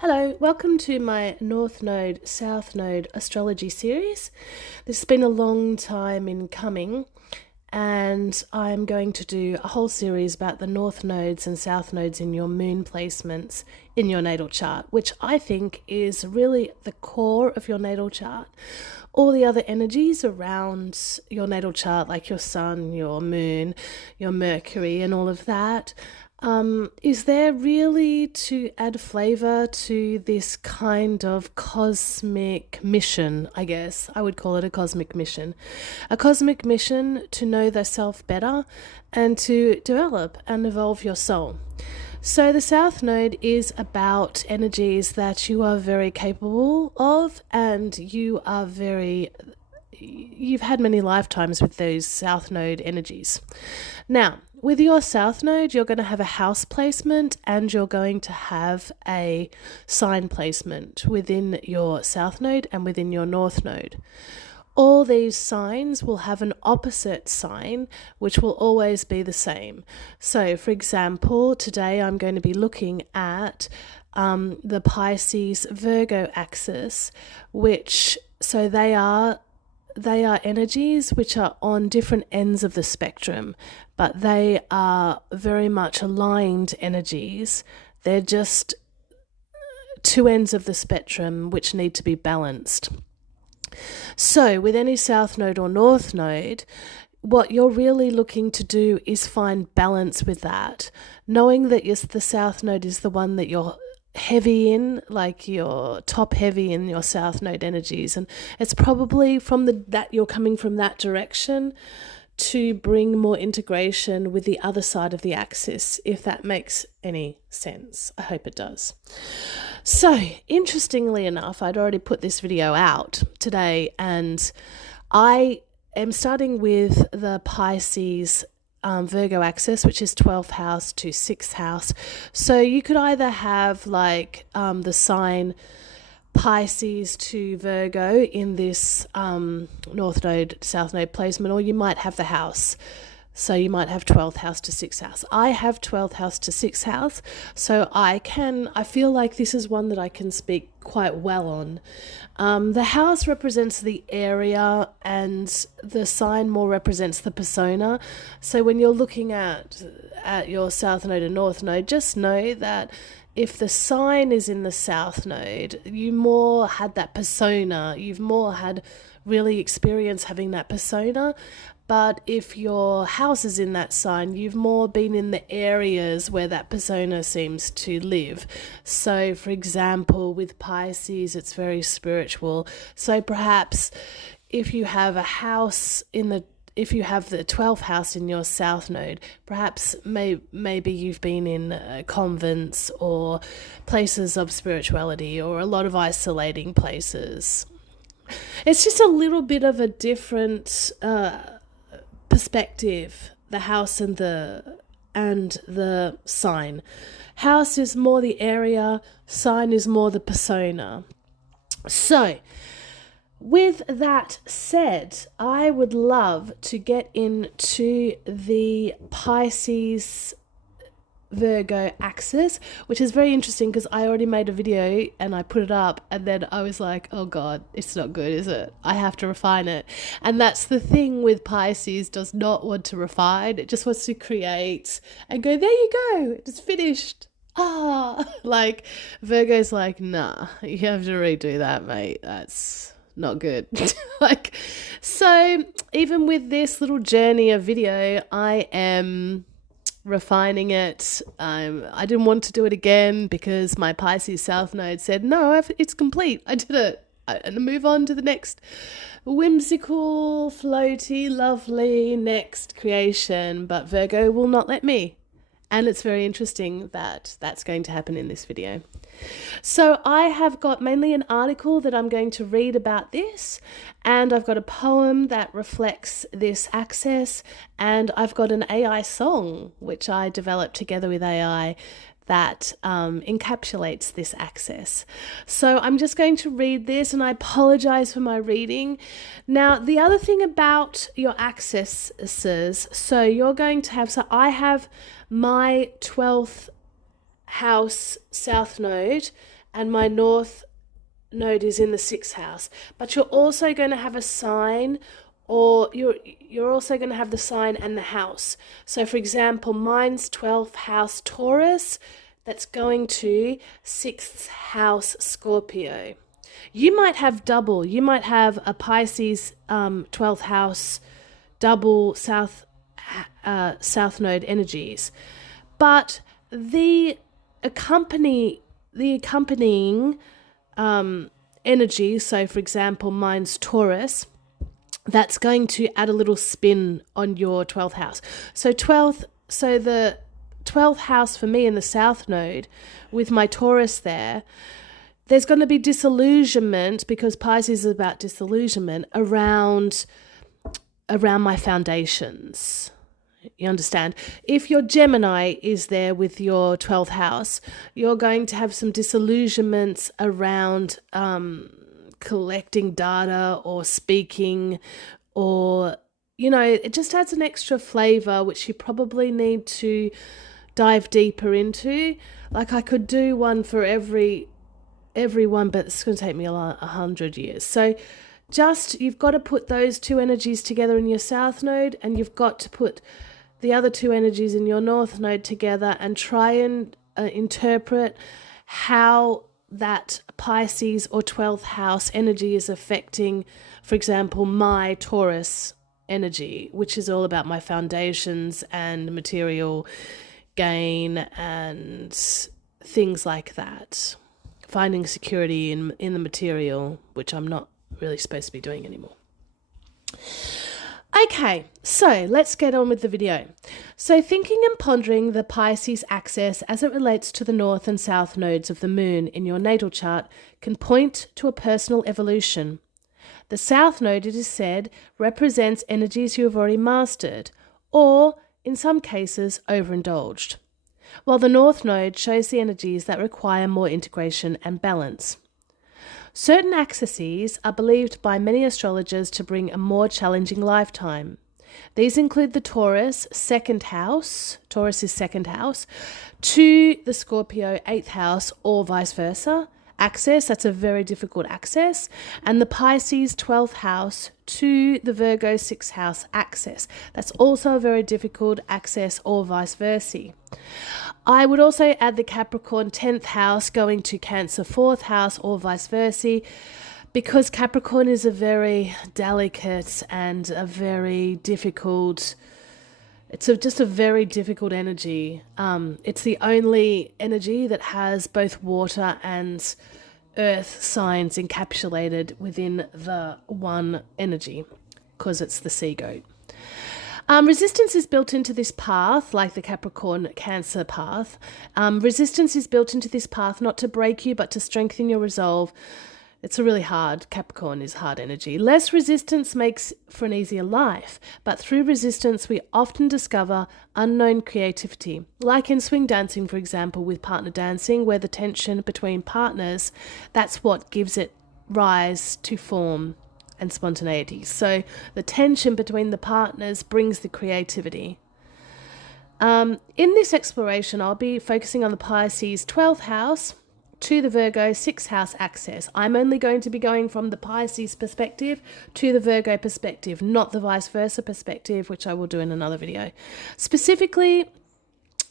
Hello, welcome to my North Node, South Node astrology series. This has been a long time in coming, and I'm going to do a whole series about the North Nodes and South Nodes in your moon placements in your natal chart, which I think is really the core of your natal chart. All the other energies around your natal chart, like your sun, your moon, your Mercury, and all of that, is there really to add flavor to this kind of cosmic mission, I guess. I would call it a cosmic mission. A cosmic mission to know thyself better and to develop and evolve your soul. So the South Node is about energies that you are very capable of, and you've had many lifetimes with those South Node energies. Now, with your South Node, you're going to have a house placement and you're going to have a sign placement within your South Node and within your North Node. All these signs will have an opposite sign, which will always be the same. So, for example, today I'm going to be looking at the Pisces Virgo axis, they are energies which are on different ends of the spectrum, but they are very much aligned energies. They're just two ends of the spectrum which need to be balanced. So with any South Node or North Node, what you're really looking to do is find balance with that, knowing that the South Node is the one that you're heavy in, like you're top heavy in your South Node energies, and it's probably that you're coming from that direction to bring more integration with the other side of the axis, if that makes any sense. I hope it does. So, interestingly enough, I'd already put this video out today, and I am starting with the Pisces Virgo axis, which is 12th house to 6th house. So you could either have the sign Pisces to Virgo in this North Node, South Node placement, or you might have the house. So you might have 12th house to 6th house. I have 12th house to 6th house, so I feel like this is one that I can speak quite well on. The house represents the area and the sign more represents the persona. So when you're looking at your South Node and North Node, just know that if the sign is in the South Node, you more had that persona, you've more had really experience having that persona. But if your house is in that sign, you've more been in the areas where that persona seems to live. So, for example, with Pisces, it's very spiritual. So perhaps if you have the 12th house in your South Node, perhaps maybe you've been in convents or places of spirituality or a lot of isolating places. It's just a little bit of a different perspective, the house and the sign. House is more the area, sign is more the persona. So, with that said, I would love to get into the Pisces Virgo axis, which is very interesting because I already made a video and I put it up, and then I was like, oh god, it's not good, is it? I have to refine it. And that's the thing with Pisces, does not want to refine. It just wants to create and go, there you go, it's finished. Like Virgo's like, nah, you have to redo that, mate. That's not good. So even with this little journey of video, I am refining it. I didn't want to do it again because my Pisces South Node said, no, it's complete. I did it. And move on to the next whimsical, floaty, lovely next creation. But Virgo will not let me. And it's very interesting that that's going to happen in this video. So I have got mainly an article that I'm going to read about this, and I've got a poem that reflects this access, and I've got an AI song which I developed together with AI that encapsulates this access. So I'm just going to read this, and I apologize for my reading. Now, the other thing about your accesses, so you're going to have, so I have my 12th house South Node and my north node is in the 6th house. But you're also going to have a sign, or you're also going to have the sign and the house. So for example, mine's 12th house Taurus, that's going to 6th house Scorpio. You might have double. You might have a Pisces 12th house double south node energies. But the accompanying energy, so for example, mine's Taurus, that's going to add a little spin on your 12th house. So the 12th house for me in the south node with my Taurus there's going to be disillusionment, because Pisces is about disillusionment around my foundations. You understand? If your Gemini is there with your 12th house, you're going to have some disillusionments around collecting data or speaking, or, it just adds an extra flavor, which you probably need to dive deeper into. Like, I could do one for everyone, but it's going to take me 100 years. So you've got to put those two energies together in your south node, and you've got to put the other two energies in your north node together and try and interpret how that Pisces or 12th house energy is affecting, for example, my Taurus energy, which is all about my foundations and material gain and things like that. Finding security in the material, which I'm not really supposed to be doing anymore. Okay, so let's get on with the video. So thinking and pondering the Pisces axis as it relates to the north and south nodes of the moon in your natal chart can point to a personal evolution. The south node, it is said, represents energies you have already mastered, or, in some cases, overindulged, while the north node shows the energies that require more integration and balance. Certain axes are believed by many astrologers to bring a more challenging lifetime. These include the Taurus is second house, to the Scorpio 8th house, or vice versa, axis, that's a very difficult axis, and the Pisces 12th house to the Virgo 6th house axis. That's also a very difficult axis, or vice versa. I would also add the Capricorn 10th house going to Cancer 4th house, or vice versa, because Capricorn is a very delicate and a very difficult, just a very difficult energy. It's the only energy that has both water and earth signs encapsulated within the one energy, because it's the sea goat. Resistance is built into this path, like the Capricorn Cancer path. Resistance is built into this path not to break you, but to strengthen your resolve. It's a really hard, Capricorn is hard energy. Less resistance makes for an easier life, but through resistance we often discover unknown creativity, like in swing dancing, for example, with partner dancing, where the tension between partners, that's what gives it rise to form and spontaneity. So the tension between the partners brings the creativity. In this exploration, I'll be focusing on the Pisces 12th house to the Virgo 6th house axis. I'm only going to be going from the Pisces perspective to the Virgo perspective, not the vice versa perspective, which I will do in another video. Specifically,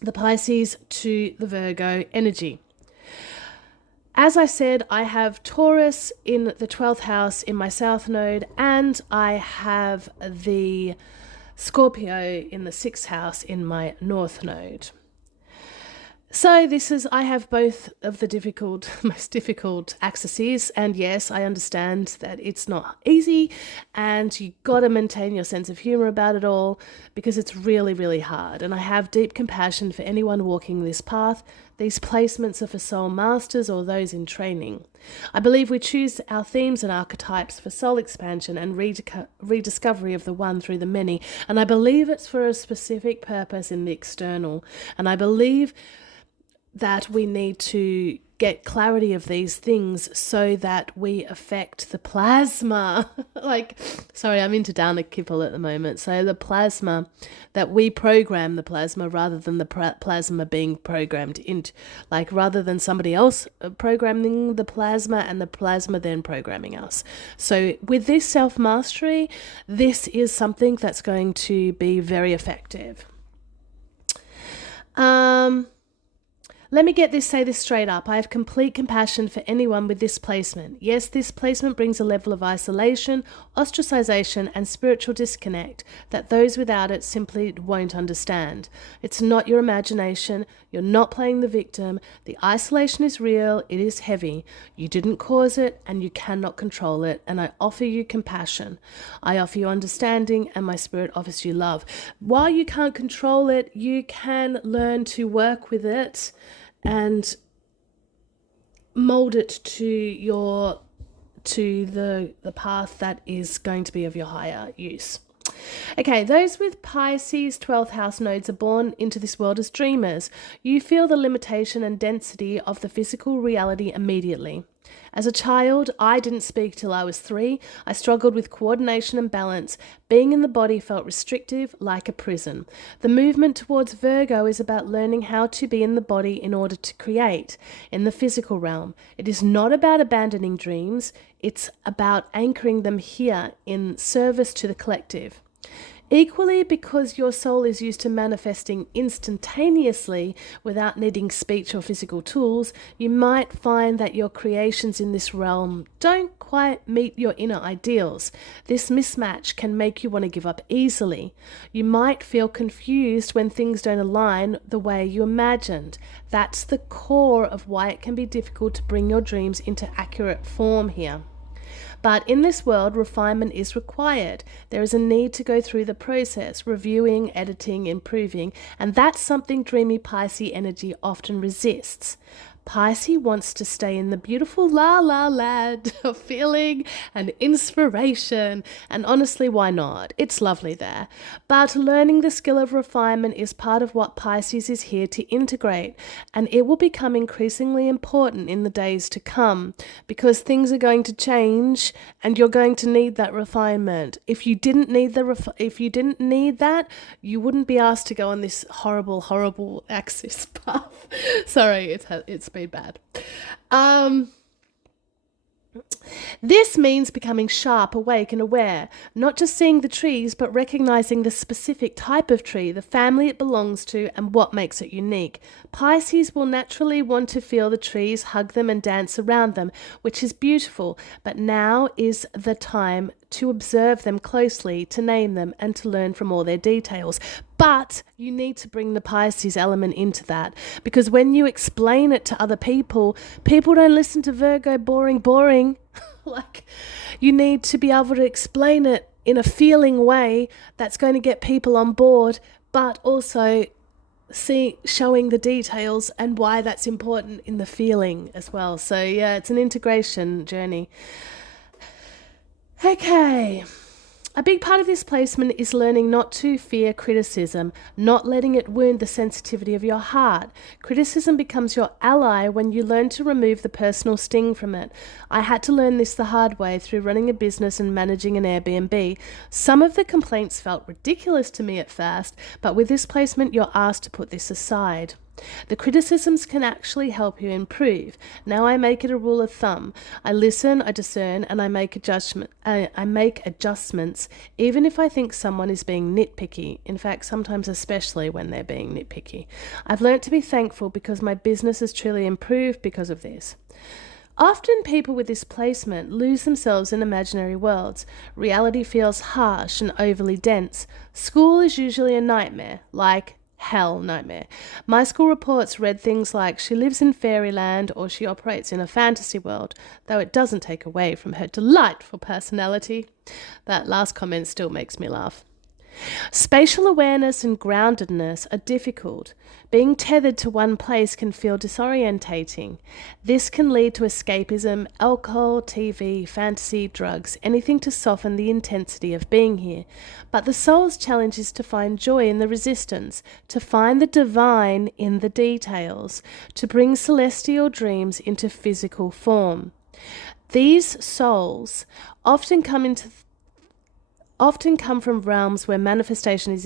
the Pisces to the Virgo energy. As I said, I have Taurus in the 12th house in my south node, and I have the Scorpio in the 6th house in my north node. So I have both of the most difficult axes, and yes, I understand that it's not easy, and you got to maintain your sense of humor about it all, because it's really, really hard. And I have deep compassion for anyone walking this path. These placements are for soul masters or those in training. I believe we choose our themes and archetypes for soul expansion and rediscovery of the one through the many, and I believe it's for a specific purpose in the external, and I believe that we need to get clarity of these things so that we affect the plasma. Sorry, I'm into Downer Kipple at the moment. So the plasma, that we program the plasma rather than the plasma being programmed into, rather than somebody else programming the plasma and the plasma then programming us. So with this self-mastery, this is something that's going to be very effective. Let me say this straight up. I have complete compassion for anyone with this placement. Yes, this placement brings a level of isolation, ostracization, and spiritual disconnect that those without it simply won't understand. It's not your imagination. You're not playing the victim. The isolation is real. It is heavy. You didn't cause it, and you cannot control it. And I offer you compassion. I offer you understanding, and my spirit offers you love. While you can't control it, you can learn to work with it and mold it to the path that is going to be of your higher use. Okay, those with Pisces 12th house nodes are born into this world as dreamers. You feel the limitation and density of the physical reality immediately. As a child, I didn't speak till I was 3. I struggled with coordination and balance. Being in the body felt restrictive, like a prison. The movement towards Virgo is about learning how to be in the body in order to create in the physical realm. It is not about abandoning dreams. It's about anchoring them here in service to the collective. Equally, because your soul is used to manifesting instantaneously without needing speech or physical tools, you might find that your creations in this realm don't quite meet your inner ideals. This mismatch can make you want to give up easily. You might feel confused when things don't align the way you imagined. That's the core of why it can be difficult to bring your dreams into accurate form here. But in this world, refinement is required. There is a need to go through the process, reviewing, editing, improving, and that's something dreamy Pisces energy often resists. Pisces wants to stay in the beautiful la-la land of feeling and inspiration, and honestly, why not? It's lovely there. But learning the skill of refinement is part of what Pisces is here to integrate, and it will become increasingly important in the days to come because things are going to change and you're going to need that refinement. If you didn't need that, you wouldn't be asked to go on this horrible axis path. Sorry, it's been bad. This means becoming sharp, awake, and aware, not just seeing the trees, but recognizing the specific type of tree, the family it belongs to, and what makes it unique. Pisces will naturally want to feel the trees, hug them, and dance around them, which is beautiful, but now is the time to observe them closely, to name them, and to learn from all their details. But you need to bring the Pisces element into that, because when you explain it to other people, people don't listen to Virgo, boring. You need to be able to explain it in a feeling way that's going to get people on board, but also showing the details and why that's important in the feeling as well. So yeah, it's an integration journey. Okay. A big part of this placement is learning not to fear criticism, not letting it wound the sensitivity of your heart. Criticism becomes your ally when you learn to remove the personal sting from it. I had to learn this the hard way through running a business and managing an Airbnb. Some of the complaints felt ridiculous to me at first, but with this placement, you're asked to put this aside. The criticisms can actually help you improve. Now I make it a rule of thumb. I listen, I discern, and I make adjustments, even if I think someone is being nitpicky. In fact, sometimes especially when they're being nitpicky. I've learnt to be thankful because my business has truly improved because of this. Often people with this placement lose themselves in imaginary worlds. Reality feels harsh and overly dense. School is usually a nightmare, hell nightmare. My school reports read things like she lives in fairyland or she operates in a fantasy world, though it doesn't take away from her delightful personality. That last comment still makes me laugh. Spatial awareness and groundedness are difficult. Being tethered to one place can feel disorientating. This can lead to escapism, alcohol, TV, fantasy, drugs, anything to soften the intensity of being here. But the soul's challenge is to find joy in the resistance, to find the divine in the details, to bring celestial dreams into physical form. These souls often come from realms where manifestation is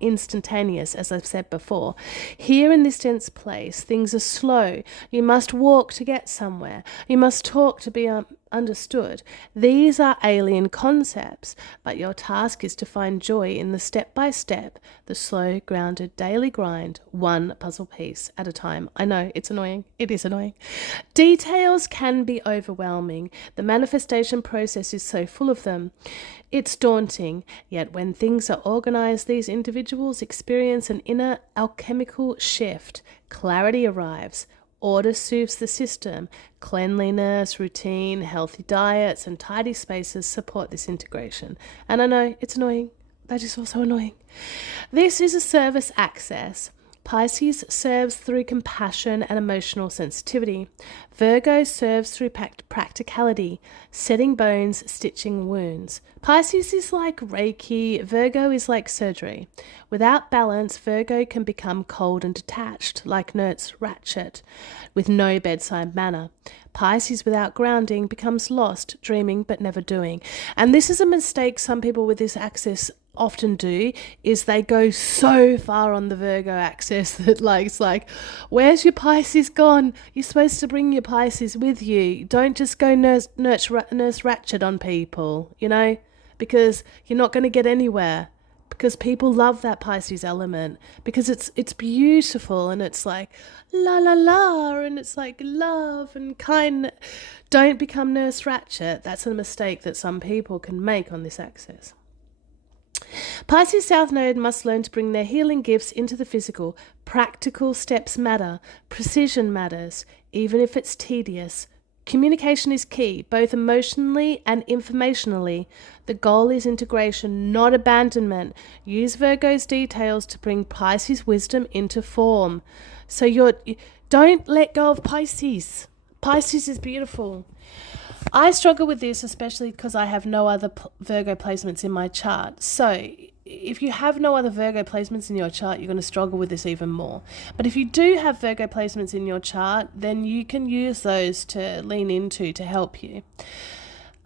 instantaneous, as I've said before. Here in this dense place, things are slow. You must walk to get somewhere. You must talk to be understood. These are alien concepts, but your task is to find joy in the step-by-step, the slow, grounded, daily grind, one puzzle piece at a time. I know, it's annoying. It is annoying. Details can be overwhelming. The manifestation process is so full of them. It's daunting, yet when things are organized, these individuals experience an inner alchemical shift. Clarity arrives. Order soothes the system. Cleanliness, routine, healthy diets, and tidy spaces support this integration. And I know, it's annoying. That is also annoying. This is a service access. Pisces serves through compassion and emotional sensitivity. Virgo serves through practicality, setting bones, stitching wounds. Pisces is like Reiki, Virgo is like surgery. Without balance, Virgo can become cold and detached, like Nurse Ratched, with no bedside manner. Pisces without grounding becomes lost, dreaming but never doing. And this is a mistake some people with this axis often do, is they go so far on the Virgo axis that it's like, where's your Pisces gone? You're supposed to bring your Pisces with you. Don't just go nurse Ratched on people, because you're not going to get anywhere. Because people love that Pisces element, because it's beautiful, and it's like la la la, and it's like love and kind. Don't become Nurse Ratched. That's a mistake that some people can make on this axis. Pisces South Node must learn to bring their healing gifts into the physical. Practical steps matter. Precision matters, even if it's tedious. Communication is key, both emotionally and informationally. The goal is integration, not abandonment. Use Virgo's details to bring Pisces wisdom into form. So don't let go of Pisces. Pisces is beautiful. I struggle with this, especially because I have no other Virgo placements in my chart. So if you have no other Virgo placements in your chart, you're going to struggle with this even more. But if you do have Virgo placements in your chart, then you can use those to lean into to help you.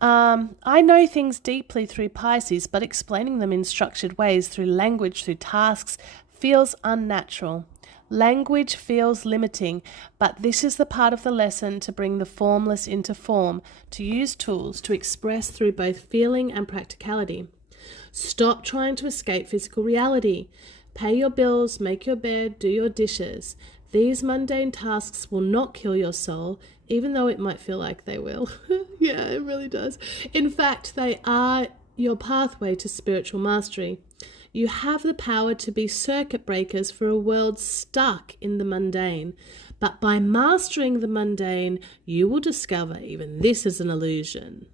I know things deeply through Pisces, but explaining them in structured ways through language, through tasks, feels unnatural. Language feels limiting, but this is the part of the lesson to bring the formless into form, to use tools to express through both feeling and practicality. Stop trying to escape physical reality. Pay your bills, make your bed, do your dishes. These mundane tasks will not kill your soul, even though it might feel like they will. Yeah, it really does. In fact, they are your pathway to spiritual mastery. You have the power to be circuit breakers for a world stuck in the mundane. But by mastering the mundane, you will discover even this is an illusion.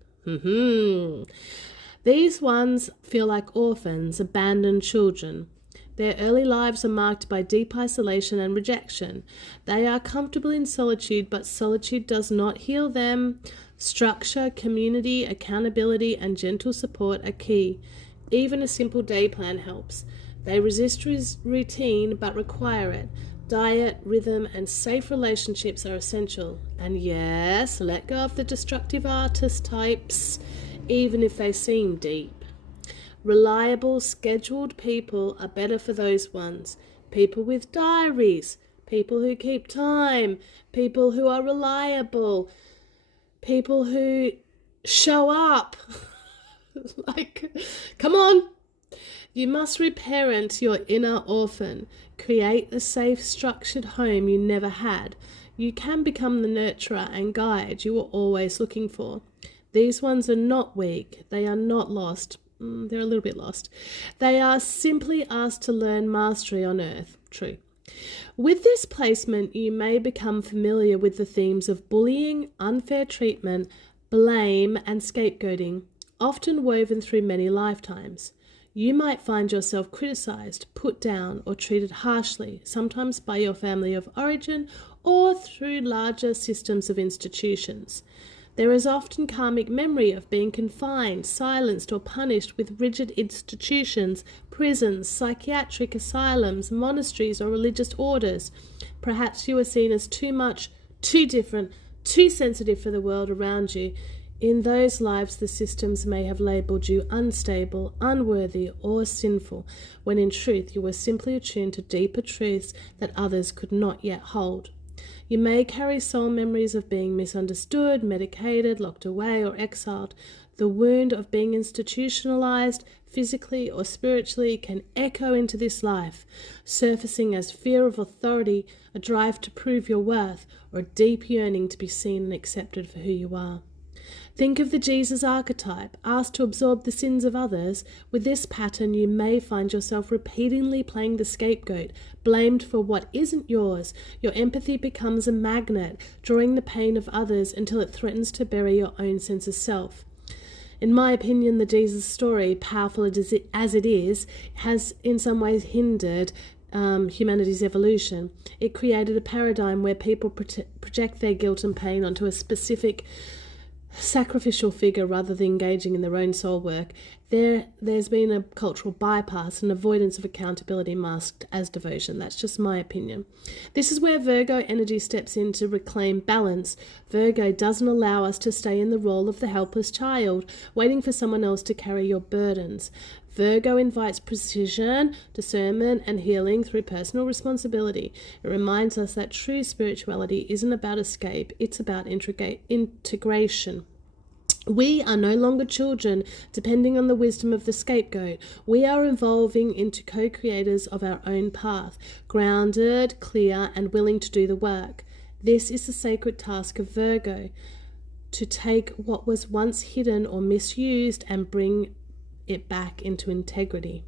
These ones feel like orphans, abandoned children. Their early lives are marked by deep isolation and rejection. They are comfortable in solitude, but solitude does not heal them. Structure, community, accountability, and gentle support are key. Even a simple day plan helps. They resist routine but require it. Diet, rhythm, and safe relationships are essential. And yes, let go of the destructive artist types, even if they seem deep. Reliable, scheduled people are better for those ones. People with diaries, people who keep time, people who are reliable, people who show up. Come on. You must reparent your inner orphan. Create a safe, structured home you never had. You can become the nurturer and guide you were always looking for. These ones are not weak. They are not lost. They're a little bit lost. They are simply asked to learn mastery on earth. True. With this placement, you may become familiar with the themes of bullying, unfair treatment, blame, and scapegoating, often woven through many lifetimes. You might find yourself criticized, put down, or treated harshly, sometimes by your family of origin or through larger systems of institutions. There is often karmic memory of being confined, silenced, or punished with rigid institutions, prisons, psychiatric asylums, monasteries, or religious orders. Perhaps you are seen as too much, too different, too sensitive for the world around you. In those lives, the systems may have labelled you unstable, unworthy, or sinful, when in truth you were simply attuned to deeper truths that others could not yet hold. You may carry soul memories of being misunderstood, medicated, locked away, or exiled. The wound of being institutionalized, physically or spiritually, can echo into this life, surfacing as fear of authority, a drive to prove your worth, or a deep yearning to be seen and accepted for who you are. Think of the Jesus archetype, asked to absorb the sins of others. With this pattern, you may find yourself repeatedly playing the scapegoat, blamed for what isn't yours. Your empathy becomes a magnet, drawing the pain of others until it threatens to bury your own sense of self. In my opinion, the Jesus story, powerful as it is, has in some ways hindered humanity's evolution. It created a paradigm where people project their guilt and pain onto a specific sacrificial figure rather than engaging in their own soul work. There's been a cultural bypass and avoidance of accountability masked as devotion. That's just my opinion. This is where Virgo energy steps in to reclaim balance. Virgo doesn't allow us to stay in the role of the helpless child, waiting for someone else to carry your burdens. Virgo invites precision, discernment, and healing through personal responsibility. It reminds us that true spirituality isn't about escape, it's about integration. We are no longer children, depending on the wisdom of the scapegoat. We are evolving into co-creators of our own path, grounded, clear, and willing to do the work. This is the sacred task of Virgo, to take what was once hidden or misused and bring it back into integrity.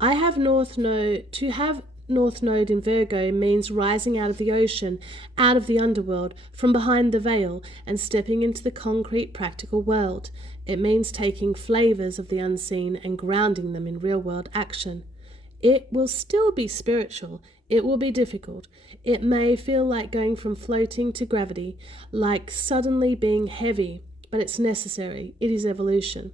To have North Node in Virgo means rising out of the ocean, out of the underworld, from behind the veil, and stepping into the concrete, practical world. It means taking flavors of the unseen and grounding them in real-world action. It will still be spiritual. It will be difficult. It may feel like going from floating to gravity, like suddenly being heavy, but it's necessary. It is evolution.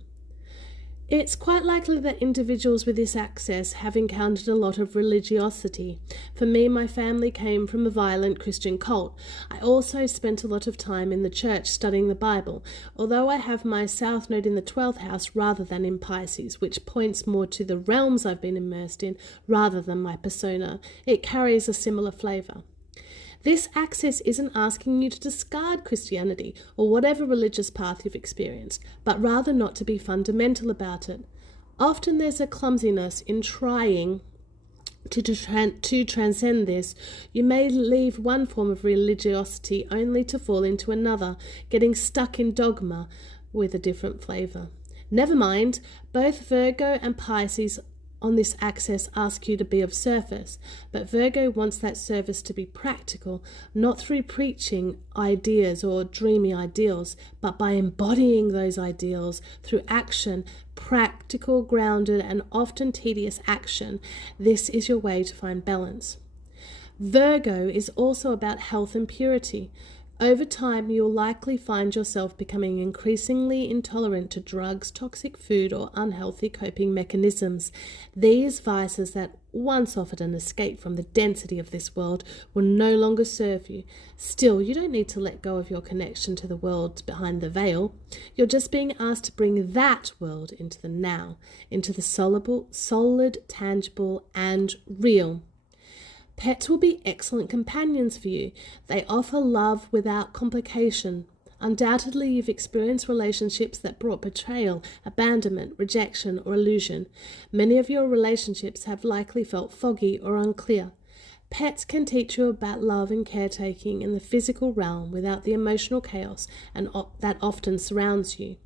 It's quite likely that individuals with this access have encountered a lot of religiosity. For me, my family came from a violent Christian cult. I also spent a lot of time in the church studying the Bible, although I have my South Node in the 12th house rather than in Pisces, which points more to the realms I've been immersed in rather than my persona. It carries a similar flavour. This access isn't asking you to discard Christianity or whatever religious path you've experienced, but rather not to be fundamental about it. Often there's a clumsiness in trying to transcend this. You may leave one form of religiosity only to fall into another, getting stuck in dogma with a different flavour. Never mind, both Virgo and Pisces on this access ask you to be of service, but Virgo wants that service to be practical, not through preaching ideas or dreamy ideals, but by embodying those ideals through action, practical, grounded, and often tedious action. This is your way to find balance. Virgo is also about health and purity. Over time, you'll likely find yourself becoming increasingly intolerant to drugs, toxic food, or unhealthy coping mechanisms. These vices that once offered an escape from the density of this world will no longer serve you. Still, you don't need to let go of your connection to the world behind the veil. You're just being asked to bring that world into the now, into the solid, tangible, and real. Pets will be excellent companions for you. They offer love without complication. Undoubtedly, you've experienced relationships that brought betrayal, abandonment, rejection, or illusion. Many of your relationships have likely felt foggy or unclear. Pets can teach you about love and caretaking in the physical realm without the emotional chaos that often surrounds you.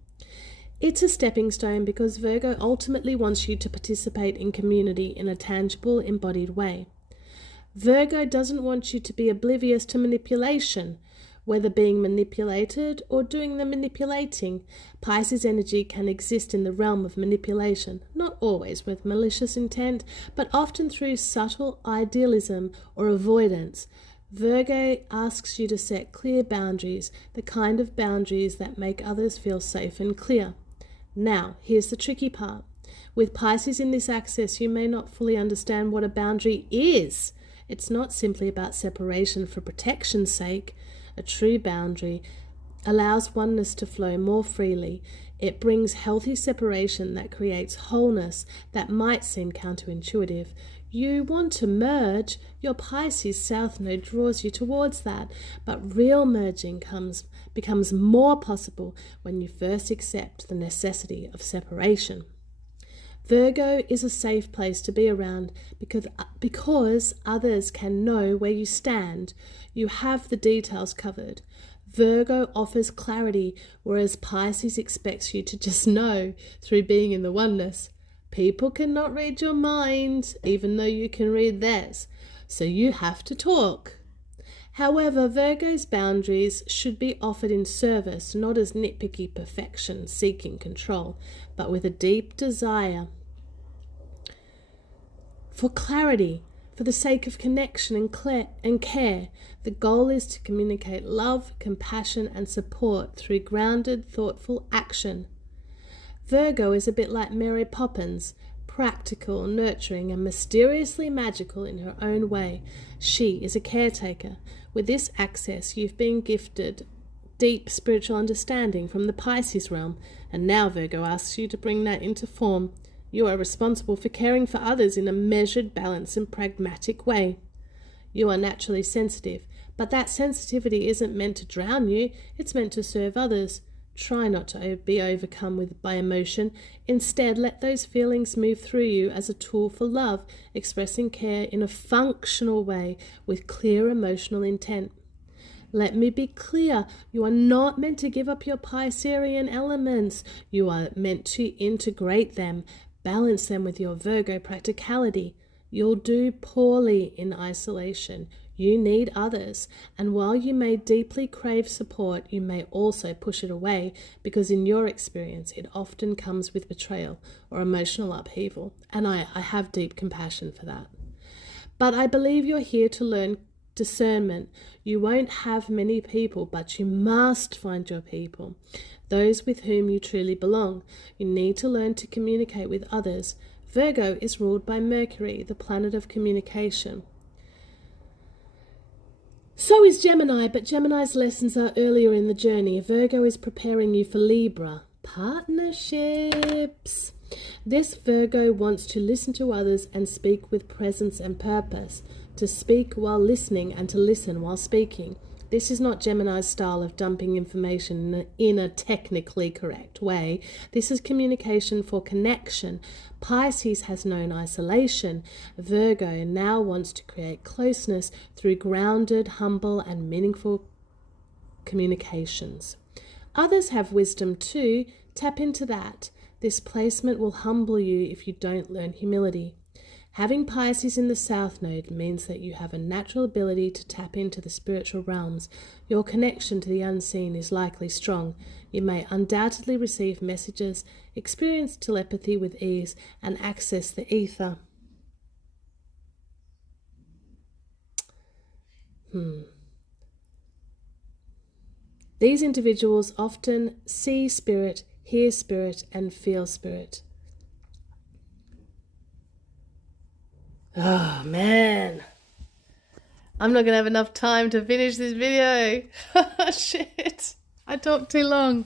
It's a stepping stone because Virgo ultimately wants you to participate in community in a tangible, embodied way. Virgo doesn't want you to be oblivious to manipulation. whether being manipulated or doing the manipulating. Pisces energy can exist in the realm of manipulation, not always with malicious intent, but often through subtle idealism or avoidance. Virgo asks you to set clear boundaries, the kind of boundaries that make others feel safe and clear. Now, here's the tricky part. With Pisces in this axis, you may not fully understand what a boundary is. It's not simply about separation for protection's sake. A true boundary allows oneness to flow more freely. It brings healthy separation that creates wholeness that might seem counterintuitive. You want to merge, your Pisces South Node draws you towards that, but real merging becomes more possible when you first accept the necessity of separation. Virgo is a safe place to be around because others can know where you stand. You have the details covered. Virgo offers clarity, whereas Pisces expects you to just know through being in the oneness. People cannot read your mind, even though you can read theirs, so you have to talk. However, Virgo's boundaries should be offered in service, not as nitpicky perfection seeking control, but with a deep desire for clarity, for the sake of connection and care. The goal is to communicate love, compassion, and support through grounded, thoughtful action. Virgo is a bit like Mary Poppins, practical, nurturing, and mysteriously magical in her own way. She is a caretaker. With this access, you've been gifted deep spiritual understanding from the Pisces realm, and now Virgo asks you to bring that into form. You are responsible for caring for others in a measured, balanced, and pragmatic way. You are naturally sensitive, but that sensitivity isn't meant to drown you, it's meant to serve others. Try not to be overcome by emotion. Instead, let those feelings move through you as a tool for love, expressing care in a functional way with clear emotional intent. Let me be clear, you are not meant to give up your Piscean elements. You are meant to integrate them, balance them with your Virgo practicality. You'll do poorly in isolation. You need others, and while you may deeply crave support, you may also push it away because in your experience it often comes with betrayal or emotional upheaval, and I have deep compassion for that. But I believe you're here to learn discernment. You won't have many people, but you must find your people, those with whom you truly belong. You need to learn to communicate with others. Virgo is ruled by Mercury, the planet of communication. So is Gemini, but Gemini's lessons are earlier in the journey. Virgo is preparing you for Libra. Partnerships. This Virgo wants to listen to others and speak with presence and purpose, to speak while listening and to listen while speaking. This is not Gemini's style of dumping information in a technically correct way. This is communication for connection. Pisces has known isolation. Virgo now wants to create closeness through grounded, humble, and meaningful communications. Others have wisdom too. Tap into that. This placement will humble you if you don't learn humility. Having Pisces in the South Node means that you have a natural ability to tap into the spiritual realms. Your connection to the unseen is likely strong. You may undoubtedly receive messages, experience telepathy with ease, and access the ether. These individuals often see spirit, hear spirit, and feel spirit. Oh man, I'm not gonna have enough time to finish this video. Shit, I talked too long.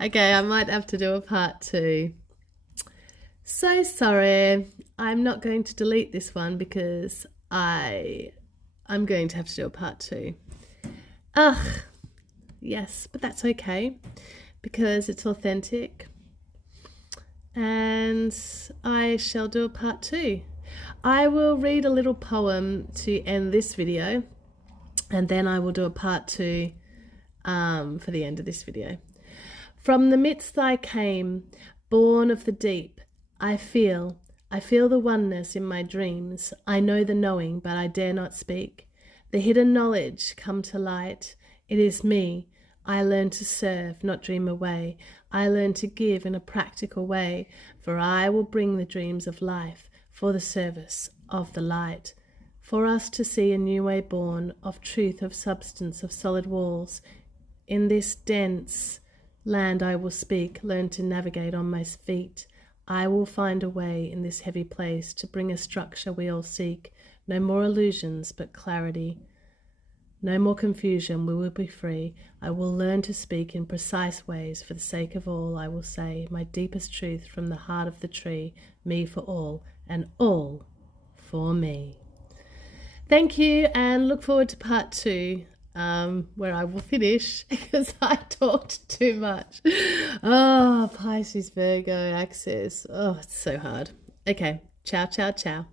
Okay, I might have to do a part 2. So sorry, I'm not going to delete this one because I'm going to have to do a part 2. Ugh, yes, but that's okay because it's authentic, and I shall do a part 2. I will read a little poem to end this video, and then I will do a part 2 for the end of this video. From the midst I came, born of the deep, I feel the oneness in my dreams. I know the knowing, but I dare not speak. The hidden knowledge come to light It is me. I learn to serve, not dream away. I learn to give in a practical way, for I will bring the dreams of life for the service of the light. For us to see a new way born of truth, of substance, of solid walls. In this dense land I will speak, learn to navigate on my feet. I will find a way in this heavy place to bring a structure we all seek. No more illusions, but clarity. No more confusion, we will be free. I will learn to speak in precise ways. For the sake of all, I will say my deepest truth from the heart of the tree. Me for all, and all for me. Thank you, and look forward to part 2, where I will finish because I talked too much. Oh, Pisces, Virgo, Axis. Oh, it's so hard. Okay, ciao, ciao, ciao.